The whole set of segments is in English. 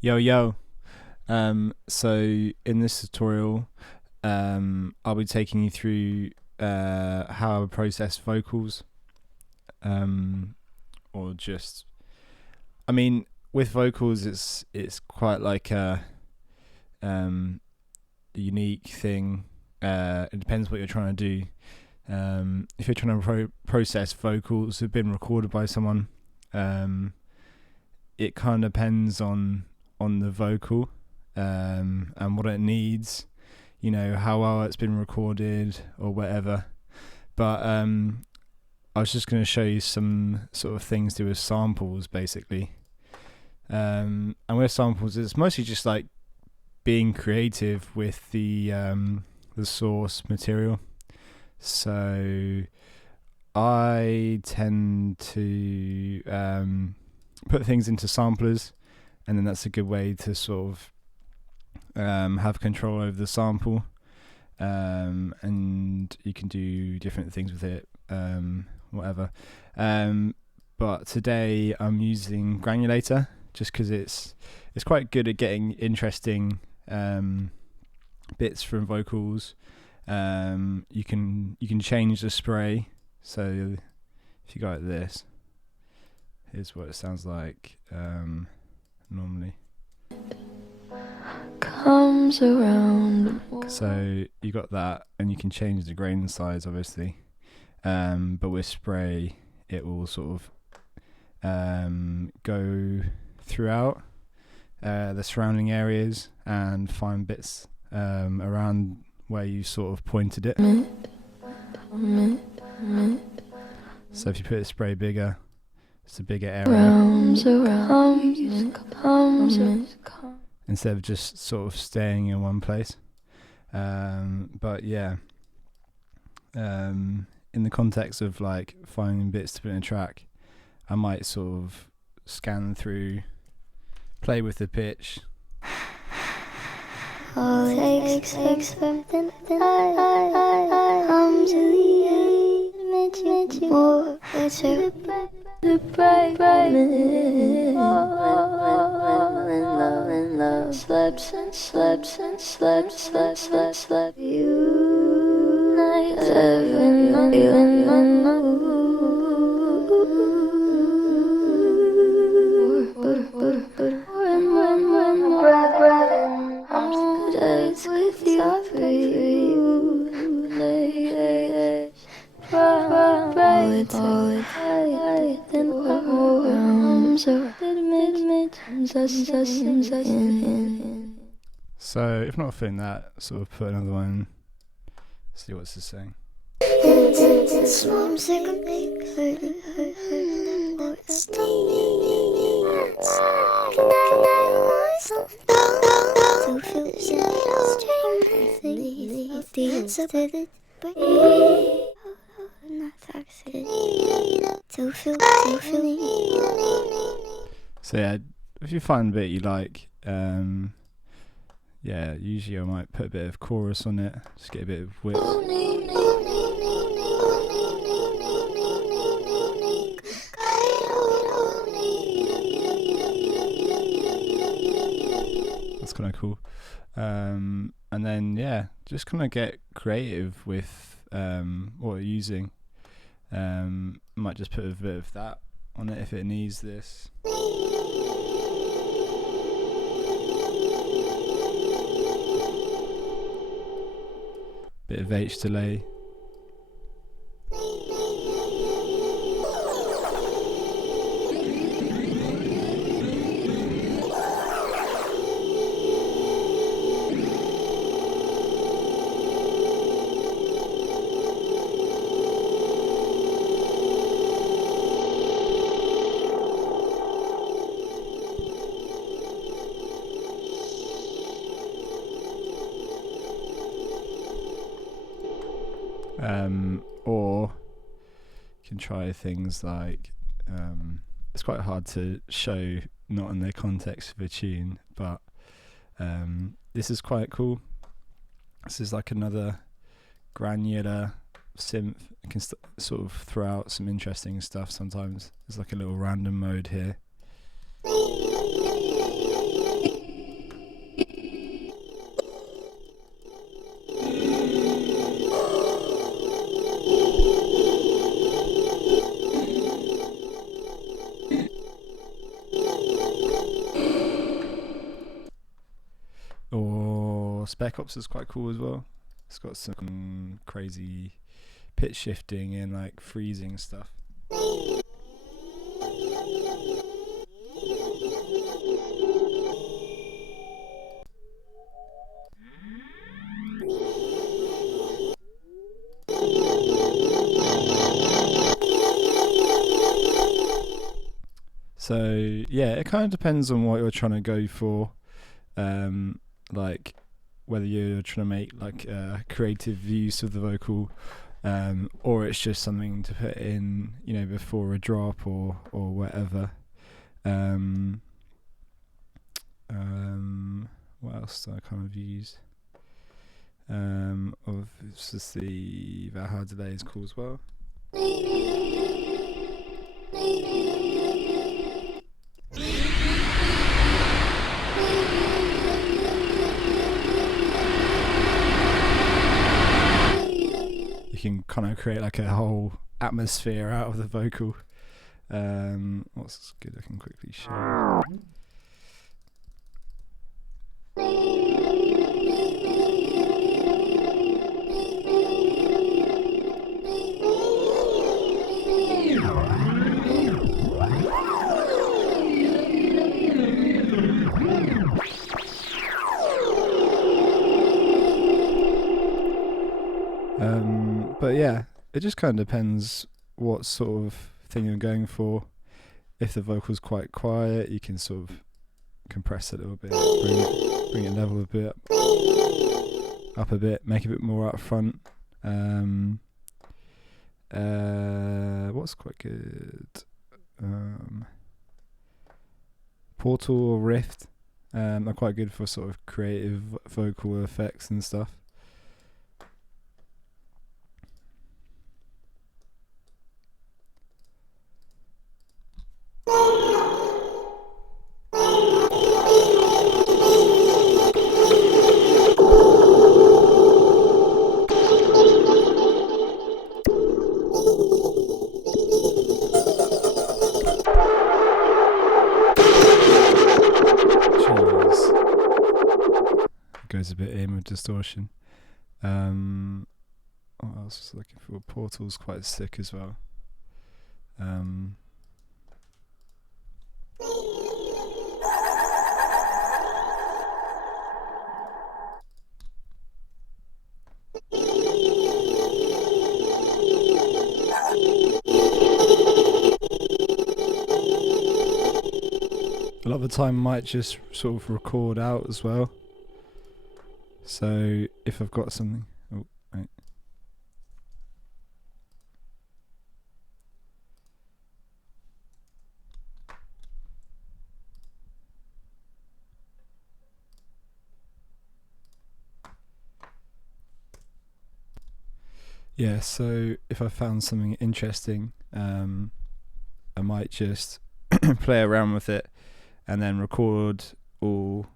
Yo, yo. So in this tutorial, I'll be taking you through how I process vocals, um, or just, I mean, with vocals, it's quite like um, a unique thing. It depends what you're trying to do. If you're trying to process vocals that have been recorded by someone, it kind of depends on the vocal, and what it needs, how well it's been recorded or whatever. But I was just going to show you some sort of things to do with samples, basically. And with samples, it's mostly just like being creative with the source material. So I tend to put things into samplers, and then that's a good way to sort of have control over the sample, and you can do different things with it, whatever. But today I'm using Granulator just because it's quite good at getting interesting bits from vocals. You can change the spray. So if you go like this, here's what it sounds like normally. Comes around. So you got that, and you can change the grain size, obviously. But with spray, it will sort of go throughout the surrounding areas and find bits around where you sort of pointed it. So if you put the spray bigger, it's a bigger area. Instead of just sort of staying in one place. But yeah, in the context of like finding bits to put in a track, I might sort of scan through, play with the pitch. Takes something comes to the edge, more it's a bright love slept you with you for you So if not feeling that, sort of put another one. See what's this saying. So yeah, if you find a bit you like, yeah, usually I might put a bit of chorus on it, just get a bit of width. That's kind of cool. And then yeah, just kind of get creative with what you're using. Might just put a bit of that on it if it needs this. Bit of H delay. Or you can try things like, it's quite hard to show not in the context of a tune, but this is quite cool. This is like another granular synth. It can sort of throw out some interesting stuff sometimes. There's like a little random mode here. Spec Ops is quite cool as well. It's got some crazy pitch shifting and like freezing stuff. So yeah, it kind of depends on what you're trying to go for, like whether you're trying to make like creative use of the vocal, or it's just something to put in, you know, before a drop or whatever. What else do I kind of use? Obviously, Valhalla Delay is cool as well. You can kind of create like a whole atmosphere out of the vocal. What's good I can quickly show. But yeah, it just kind of depends what sort of thing you're going for. If the vocal's quite quiet, you can sort of compress it a little bit, bring it level a bit up a bit, make it a bit more up front. What's quite good? Portal or Rift are quite good for sort of creative vocal effects and stuff. Goes a bit in with distortion. What else was I looking for? Portal's quite sick as well. A lot of the time I might just sort of record out as well. So if I've got something, oh, right. Yeah, so if I found something interesting, I might just play around with it and then record all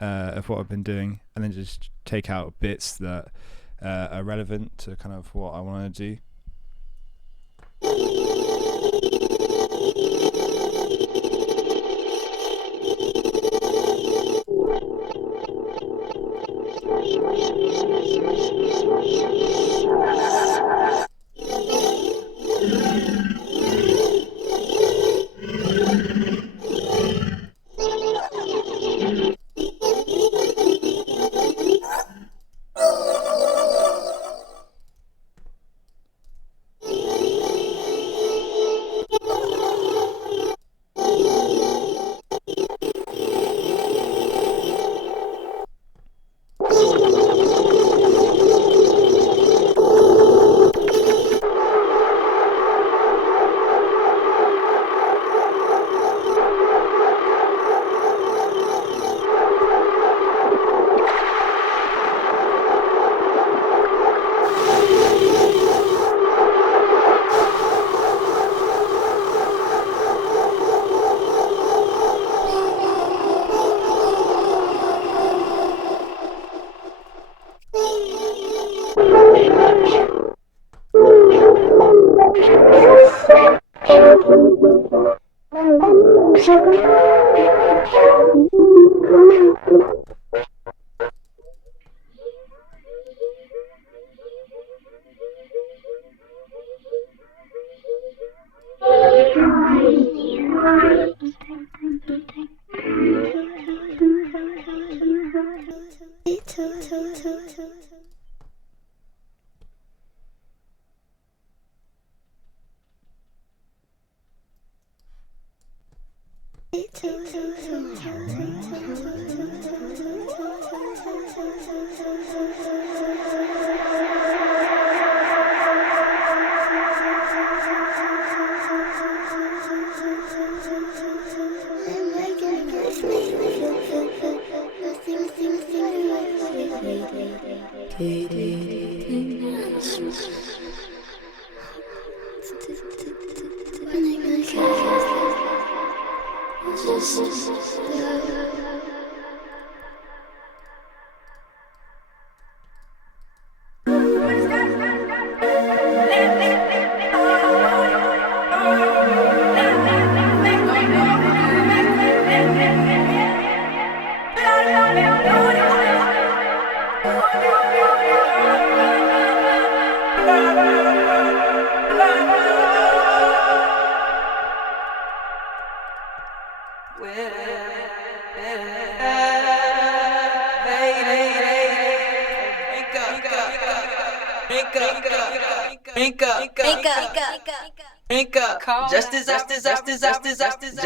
of what I've been doing, and then just take out bits that are relevant to kind of what I want to do.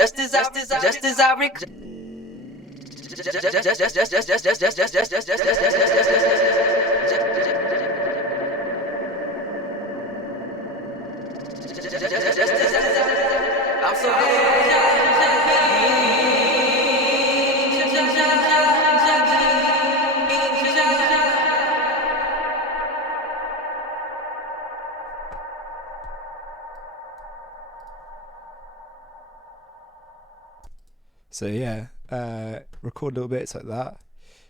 Just as I rec- I'm so So yeah, record little bits like that.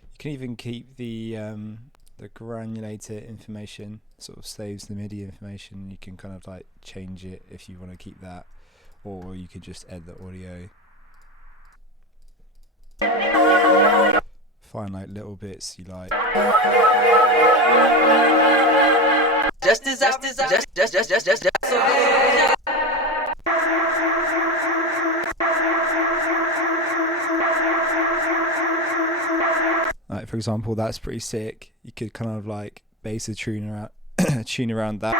You can even keep the granulator information, sort of saves the MIDI information. You can kind of like change it if you want to keep that, or you could just add the audio. Find like little bits you like. Like for example, that's pretty sick. You could kind of like base a tune around tune around that.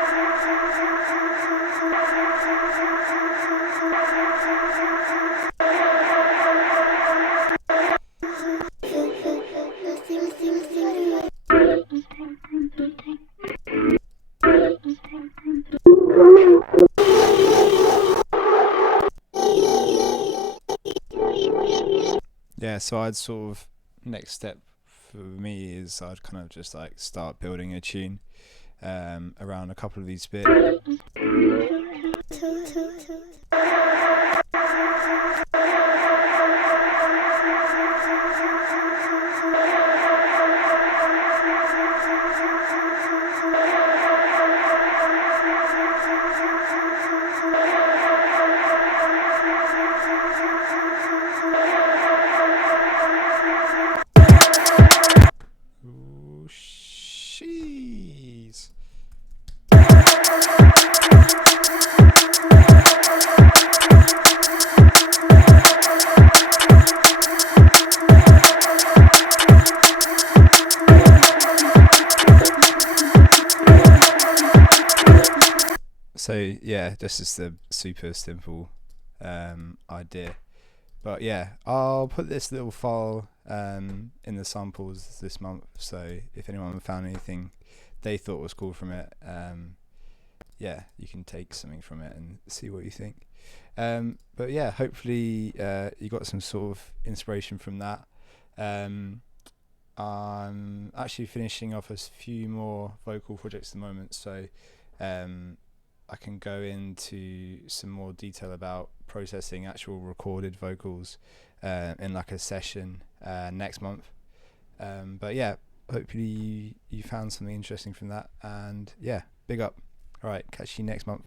Yeah, so I'd sort of, next step for me is I'd kind of just like start building a tune around a couple of these bits. Ooh, sheesh. So yeah, this is the super simple idea. But yeah, I'll put this little file in the samples this month, so if anyone found anything they thought was cool from it, yeah, you can take something from it and see what you think. But yeah, hopefully you got some sort of inspiration from that. I'm actually finishing off a few more vocal projects at the moment, so I can go into some more detail about processing actual recorded vocals in like a session next month. But yeah, hopefully you found something interesting from that, and yeah, big up. All right, catch you next month.